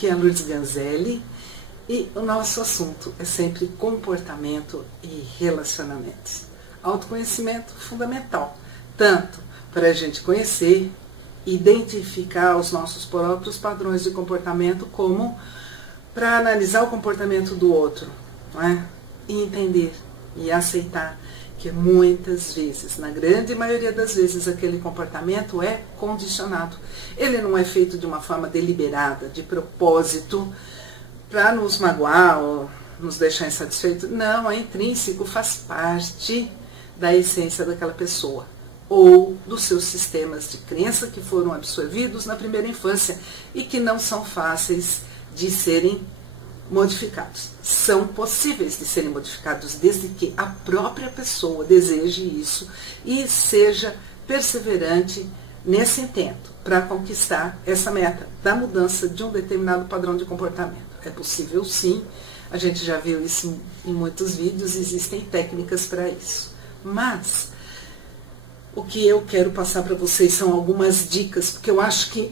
aqui é a Lourdes Ganzelli e o nosso assunto é sempre comportamento e relacionamentos. Autoconhecimento fundamental, tanto para a gente conhecer, identificar os nossos próprios padrões de comportamento, como para analisar o comportamento do outro, não é? E entender e aceitar que muitas vezes, na grande maioria das vezes, aquele comportamento é condicionado. Ele não é feito de uma forma deliberada, de propósito, para nos magoar ou nos deixar insatisfeitos. Não, é intrínseco, faz parte da essência daquela pessoa ou dos seus sistemas de crença que foram absorvidos na primeira infância e que não são fáceis de serem modificados. São possíveis de serem modificados desde que a própria pessoa deseje isso e seja perseverante nesse intento para conquistar essa meta da mudança de um determinado padrão de comportamento. É possível sim, a gente já viu isso em muitos vídeos, existem técnicas para isso. Mas o que eu quero passar para vocês são algumas dicas, porque eu acho que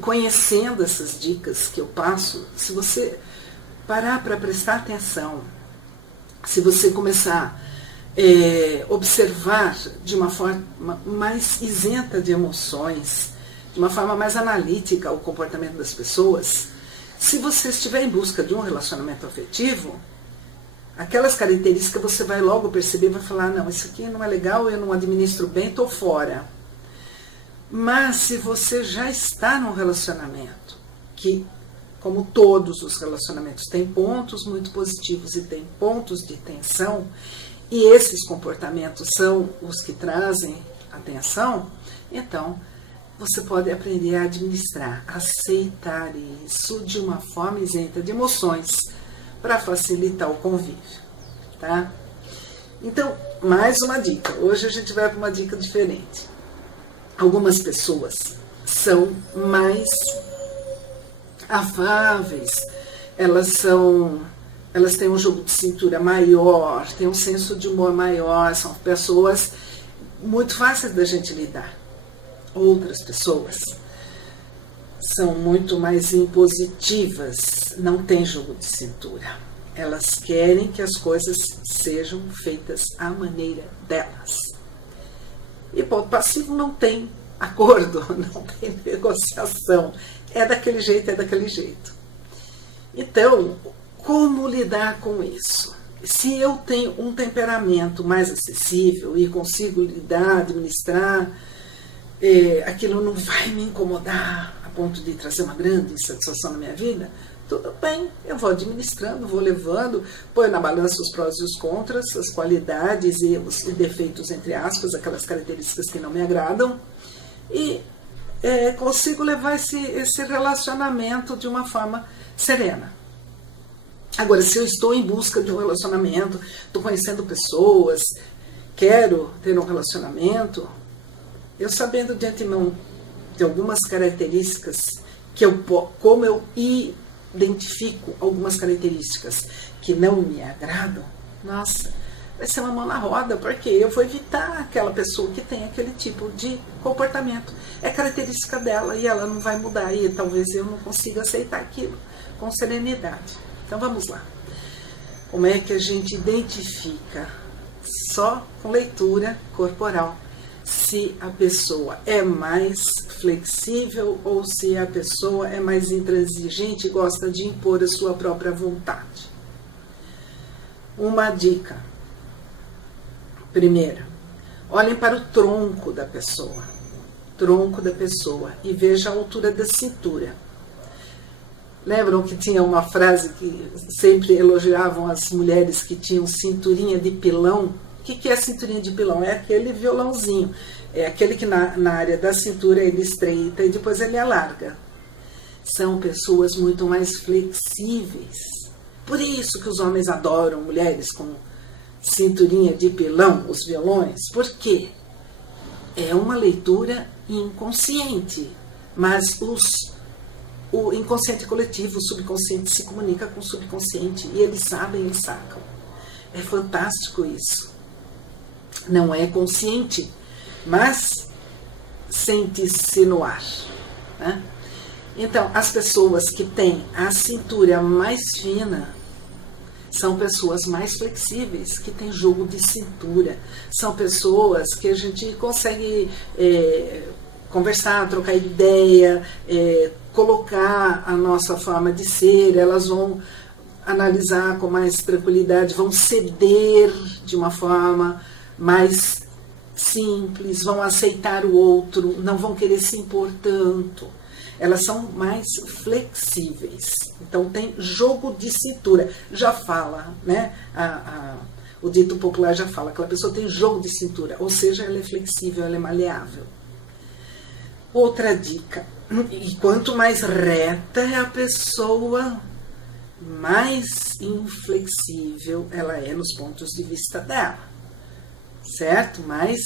conhecendo essas dicas que eu passo, se você parar para prestar atenção, se você começar a observar de uma forma mais isenta de emoções, de uma forma mais analítica o comportamento das pessoas, se você estiver em busca de um relacionamento afetivo, aquelas características você vai logo perceber, vai falar, não, isso aqui não é legal, eu não administro bem, estou fora. Mas se você já está num relacionamento que, como todos os relacionamentos, tem pontos muito positivos e tem pontos de tensão, e esses comportamentos são os que trazem a tensão, então você pode aprender a administrar, aceitar isso de uma forma isenta de emoções, para facilitar o convívio, tá? Então, mais uma dica. Hoje a gente vai para uma dica diferente. Algumas pessoas são mais afáveis, elas têm um jogo de cintura maior, têm um senso de humor maior, são pessoas muito fáceis da gente lidar. Outras pessoas são muito mais impositivas, não têm jogo de cintura. Elas querem que as coisas sejam feitas à maneira delas. E ponto passivo não tem acordo, não tem negociação. É daquele jeito, é daquele jeito. Então, como lidar com isso? Se eu tenho um temperamento mais acessível e consigo lidar, administrar, aquilo não vai me incomodar a ponto de trazer uma grande insatisfação na minha vida, tudo bem, eu vou administrando, vou levando, põe na balança os prós e os contras, as qualidades e os defeitos, entre aspas, aquelas características que não me agradam, e consigo levar esse relacionamento de uma forma serena. Agora, se eu estou em busca de um relacionamento, estou conhecendo pessoas, quero ter um relacionamento, eu sabendo de antemão de algumas características, como eu identifico algumas características que não me agradam, nossa, vai ser uma mão na roda, porque eu vou evitar aquela pessoa que tem aquele tipo de comportamento. É característica dela e ela não vai mudar, e talvez eu não consiga aceitar aquilo com serenidade. Então vamos lá. Como é que a gente identifica, só com leitura corporal, se a pessoa é mais flexível ou se a pessoa é mais intransigente e gosta de impor a sua própria vontade? Uma dica. Primeira, olhem para o tronco da pessoa. Tronco da pessoa e veja a altura da cintura. Lembram que tinha uma frase que sempre elogiavam as mulheres que tinham cinturinha de pilão? O que é cinturinha de pilão? É aquele violãozinho. É aquele que na área da cintura ele estreita e depois ele alarga. São pessoas muito mais flexíveis. Por isso que os homens adoram mulheres com cinturinha de pilão, os violões. Por quê? É uma leitura inconsciente. Mas o inconsciente coletivo, o subconsciente se comunica com o subconsciente. E eles sabem, eles sacam. É fantástico isso. Não é consciente, mas sente-se no ar, né? Então, as pessoas que têm a cintura mais fina são pessoas mais flexíveis, que têm jogo de cintura. São pessoas que a gente consegue conversar, trocar ideia, colocar a nossa forma de ser, elas vão analisar com mais tranquilidade, vão ceder de uma forma mais simples, vão aceitar o outro, não vão querer se impor tanto. Elas são mais flexíveis. Então tem jogo de cintura. Já fala, né? O dito popular já fala que aquela pessoa tem jogo de cintura, ou seja, ela é flexível, ela é maleável. Outra dica, e quanto mais reta é a pessoa, mais inflexível ela é nos pontos de vista dela, certo? Mais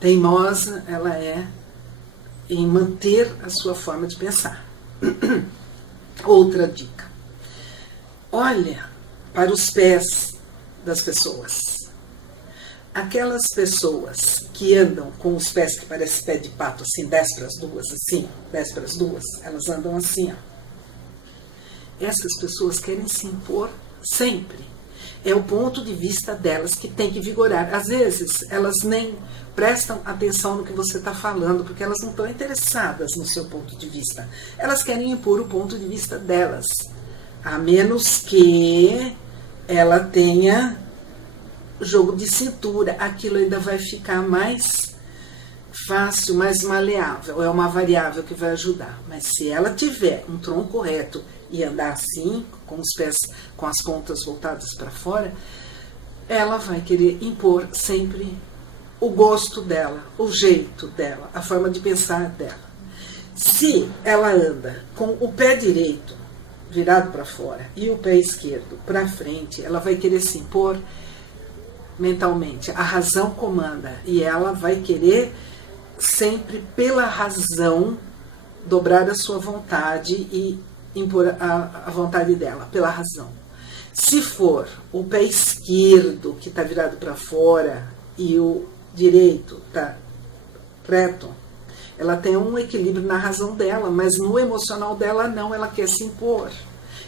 teimosa ela é em manter a sua forma de pensar. Outra dica, olha para os pés das pessoas. Aquelas pessoas que andam com os pés que parecem pé de pato, assim, 10 para as duas, assim, 10 para as duas, elas andam assim, ó. Essas pessoas querem se impor sempre. É o ponto de vista delas que tem que vigorar. Às vezes, elas nem prestam atenção no que você está falando, porque elas não estão interessadas no seu ponto de vista. Elas querem impor o ponto de vista delas, a menos que ela tenha jogo de cintura. Aquilo ainda vai ficar mais fácil, mais maleável. É uma variável que vai ajudar. Mas se ela tiver um tronco reto e andar assim, com os pés, com as pontas voltadas para fora, ela vai querer impor sempre o gosto dela, o jeito dela, a forma de pensar dela. Se ela anda com o pé direito virado para fora e o pé esquerdo para frente, ela vai querer se impor mentalmente. A razão comanda e ela vai querer sempre pela razão dobrar a sua vontade e impor a vontade dela, pela razão. Se for o pé esquerdo que está virado para fora e o direito está reto, ela tem um equilíbrio na razão dela, mas no emocional dela não, ela quer se impor.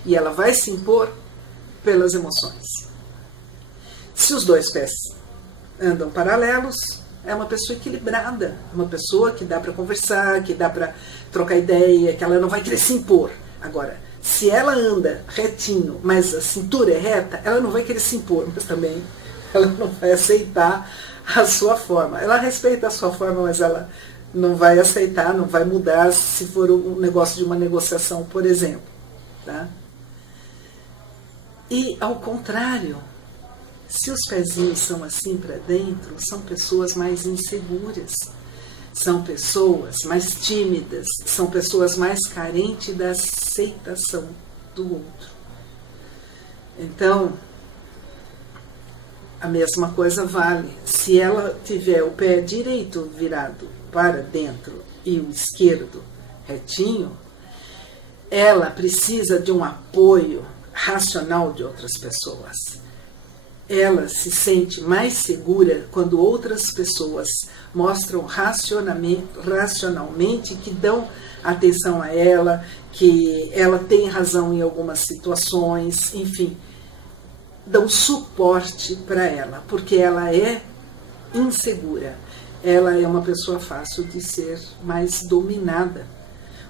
E ela vai se impor pelas emoções. Se os dois pés andam paralelos, é uma pessoa equilibrada, uma pessoa que dá para conversar, que dá para trocar ideia, que ela não vai querer se impor. Agora, se ela anda retinho, mas a cintura é reta, ela não vai querer se impor, mas também ela não vai aceitar a sua forma. Ela respeita a sua forma, mas ela não vai aceitar, não vai mudar se for um negócio de uma negociação, por exemplo. Tá? E, ao contrário, se os pezinhos são assim para dentro, são pessoas mais inseguras, são pessoas mais tímidas, são pessoas mais carentes da aceitação do outro. Então, a mesma coisa vale. Se ela tiver o pé direito virado para dentro e o esquerdo retinho, ela precisa de um apoio racional de outras pessoas. Ela se sente mais segura quando outras pessoas mostram racionalmente que dão atenção a ela, que ela tem razão em algumas situações, enfim, dão suporte para ela, porque ela é insegura. Ela é uma pessoa fácil de ser mais dominada.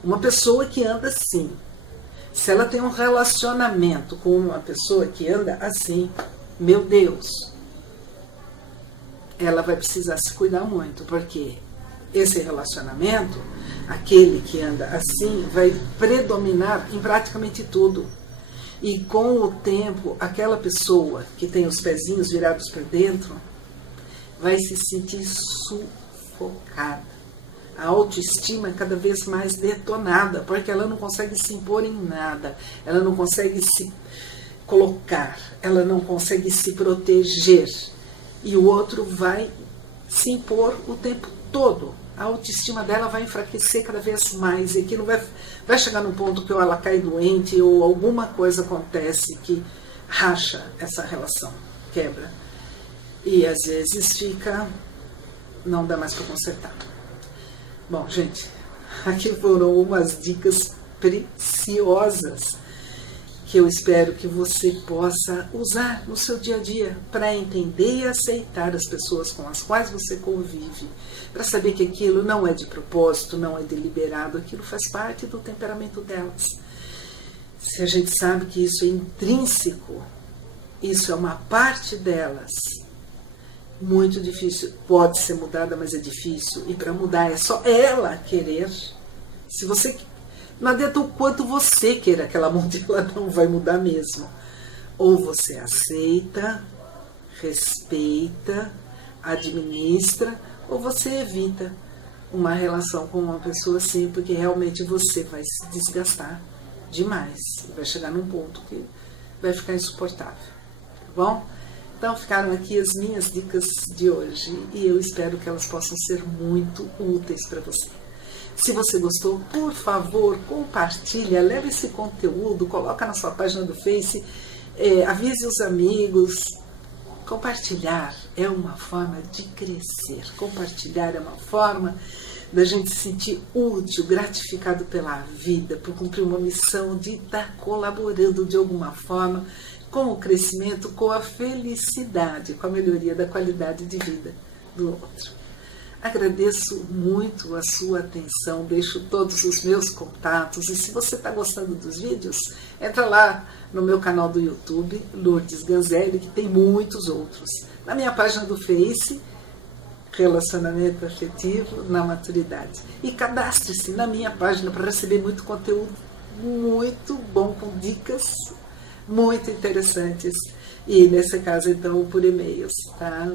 Uma pessoa que anda assim, se ela tem um relacionamento com uma pessoa que anda assim, meu Deus, ela vai precisar se cuidar muito, porque esse relacionamento, aquele que anda assim, vai predominar em praticamente tudo. E com o tempo, aquela pessoa que tem os pezinhos virados para dentro vai se sentir sufocada. A autoestima é cada vez mais detonada, porque ela não consegue se impor em nada, ela não consegue se colocar, ela não consegue se proteger. E o outro vai se impor o tempo todo. A autoestima dela vai enfraquecer cada vez mais. E aquilo vai chegar num ponto que ou ela cai doente ou alguma coisa acontece que racha essa relação, quebra. E às vezes não dá mais para consertar. Bom, gente, aqui foram umas dicas preciosas que eu espero que você possa usar no seu dia a dia para entender e aceitar as pessoas com as quais você convive, para saber que aquilo não é de propósito, não é deliberado, aquilo faz parte do temperamento delas. Se a gente sabe que isso é intrínseco, isso é uma parte delas, muito difícil, pode ser mudada, mas é difícil, e para mudar é só ela querer. Se você não adianta o quanto você queira que ela mude, ela não vai mudar mesmo. Ou você aceita, respeita, administra, ou você evita uma relação com uma pessoa assim, porque realmente você vai se desgastar demais. Vai chegar num ponto que vai ficar insuportável. Tá bom? Então ficaram aqui as minhas dicas de hoje e eu espero que elas possam ser muito úteis para você. Se você gostou, por favor, compartilha, leve esse conteúdo, coloca na sua página do Face, avise os amigos. Compartilhar é uma forma de crescer. Compartilhar é uma forma da gente se sentir útil, gratificado pela vida, por cumprir uma missão de estar colaborando de alguma forma com o crescimento, com a felicidade, com a melhoria da qualidade de vida do outro. Agradeço muito a sua atenção, deixo todos os meus contatos e se você está gostando dos vídeos, entra lá no meu canal do YouTube, Lourdes Ganzelli, que tem muitos outros. Na minha página do Face, Relacionamento Afetivo na Maturidade. E cadastre-se na minha página para receber muito conteúdo muito bom, com dicas muito interessantes. E nesse caso, então, por e-mails, tá?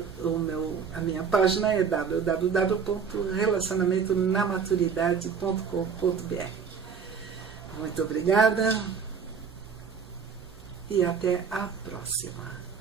A minha página é www.relacionamentonamaturidade.com.br. Muito obrigada e até a próxima.